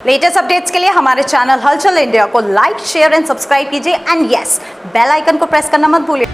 Latest updates के लिए हमारे चैनल हलचल इंडिया को लाइक, शेयर एंड सब्सक्राइब कीजिए एंड यस, बेल आइकन को प्रेस करना मत भूलिए।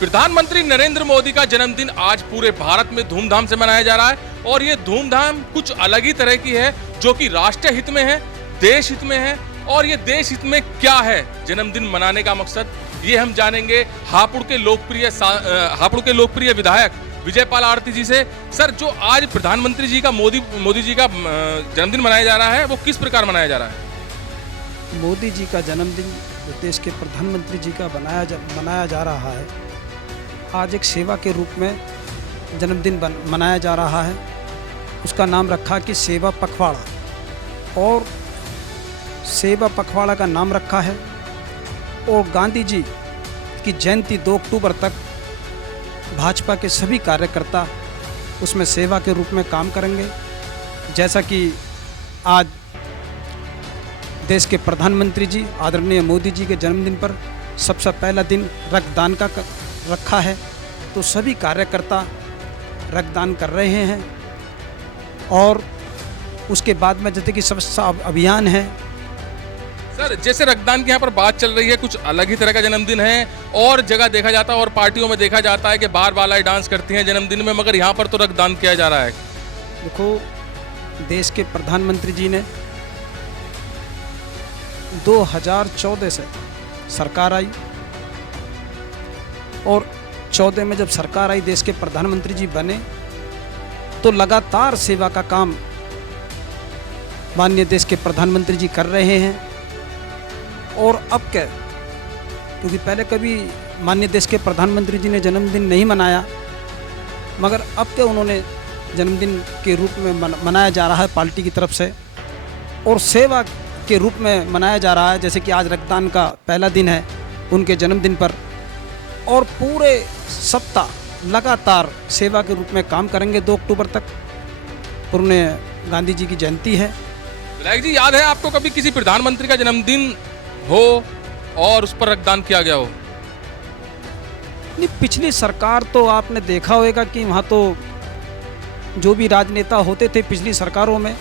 प्रधानमंत्री नरेंद्र मोदी का जन्मदिन आज पूरे भारत में धूमधाम से मनाया जा रहा है और ये धूमधाम कुछ अलग ही तरह की है जो कि राष्ट्र हित में है, देश हित में है। और ये देश हित में क्या है जन्मदिन मनाने का मकसद, ये हम जानेंगे हापुड़ के लोकप्रिय विधायक विजयपाल आरती जी से। सर, जो आज प्रधानमंत्री जी का मोदी जी का जन्मदिन मनाया जा रहा है वो किस प्रकार मनाया जा रहा है? मोदी जी का जन्मदिन देश के प्रधानमंत्री जी का मनाया जा रहा है। आज एक सेवा के रूप में जन्मदिन मनाया जा रहा है। उसका नाम रखा कि सेवा पखवाड़ा, और सेवा पखवाड़ा का नाम रखा है। और गांधी जी की जयंती 2 अक्टूबर तक भाजपा के सभी कार्यकर्ता उसमें सेवा के रूप में काम करेंगे। जैसा कि आज देश के प्रधानमंत्री जी आदरणीय मोदी जी के जन्मदिन पर सबसे पहला दिन रक्तदान का रखा है, तो सभी कार्यकर्ता रक्तदान कर रहे हैं। और उसके बाद में जैसे कि सबसे अभियान है। सर, जैसे रक्तदान की यहाँ पर बात चल रही है, कुछ अलग ही तरह का जन्मदिन है। और जगह देखा जाता है और पार्टियों में देखा जाता है कि बार बालाएं डांस करती हैं जन्मदिन में, मगर यहाँ पर तो रक्तदान किया जा रहा है। देखो, देश के प्रधानमंत्री जी ने 2014 से सरकार आई, और 14 में जब सरकार आई, देश के प्रधानमंत्री जी बने, तो लगातार सेवा का काम माननीय देश के प्रधानमंत्री जी कर रहे हैं। और अब क्या, क्योंकि पहले कभी माननीय देश के प्रधानमंत्री जी ने जन्मदिन नहीं मनाया, मगर अब क्या उन्होंने जन्मदिन के रूप में मनाया जा रहा है पार्टी की तरफ से, और सेवा के रूप में मनाया जा रहा है। जैसे कि आज रक्तदान का पहला दिन है उनके जन्मदिन पर, और पूरे सप्ताह लगातार सेवा के रूप में काम करेंगे 2 अक्टूबर तक। उन्हें गांधी जी की जयंती है। विधायक जी, याद है आपको कभी किसी प्रधानमंत्री का जन्मदिन हो और उस पर रक्तदान किया गया हो? नहीं, पिछली सरकार तो आपने देखा होगा कि वहाँ तो जो भी राजनेता होते थे पिछली सरकारों में,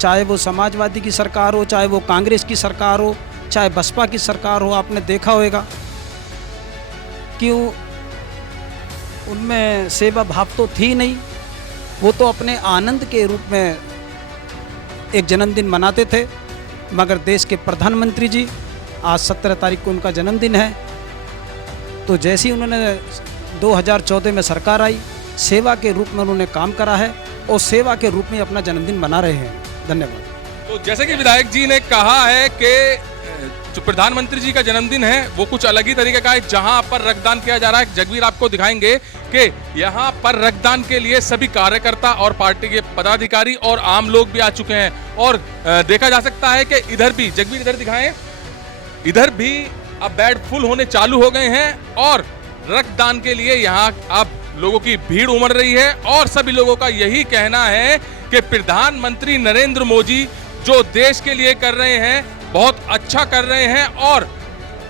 चाहे वो समाजवादी की सरकार हो, चाहे वो कांग्रेस की सरकार हो, चाहे बसपा की सरकार हो, आपने देखा होगा कि उनमें सेवा भाव तो थी नहीं। वो तो अपने आनंद के रूप में एक जन्मदिन मनाते थे। मगर देश के प्रधानमंत्री जी, आज 17 तारीख को उनका जन्मदिन है, तो जैसे ही उन्होंने 2014 में सरकार आई, सेवा के रूप में उन्होंने काम करा है और सेवा के रूप में अपना जन्मदिन मना रहे हैं। धन्यवाद। तो जैसे कि विधायक जी ने कहा है कि जो प्रधानमंत्री जी का जन्मदिन है वो कुछ अलग ही तरीके का है, जहां पर रक्तदान किया जा रहा है। जगवीर आपको दिखाएंगे कि यहां पर रक्तदान के लिए सभी कार्यकर्ता और पार्टी के पदाधिकारी और आम लोग भी आ चुके हैं। और देखा जा सकता है कि इधर भी, जगवीर इधर दिखाएं, इधर भी अब बेड फुल होने चालू हो गए हैं और रक्तदान के लिए यहाँ अब लोगों की भीड़ उमड़ रही है। और सभी लोगों का यही कहना है कि प्रधानमंत्री नरेंद्र मोदी जो देश के लिए कर रहे हैं बहुत अच्छा कर रहे हैं, और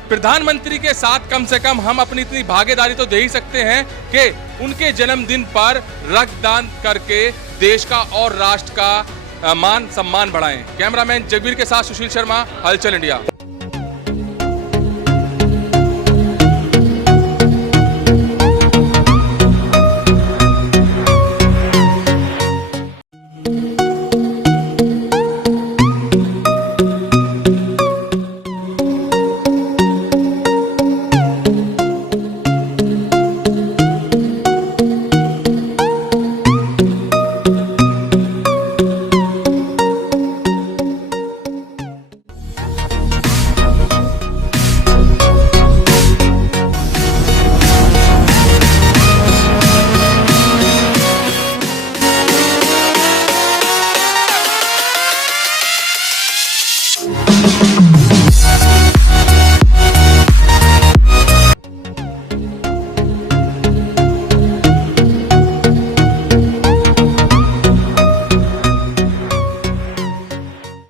प्रधानमंत्री के साथ कम से कम हम अपनी इतनी भागीदारी तो दे ही सकते हैं कि उनके जन्मदिन पर रक्तदान करके देश का और राष्ट्र का मान सम्मान बढ़ाएं। कैमरामैन जगवीर के साथ सुशील शर्मा, हलचल इंडिया।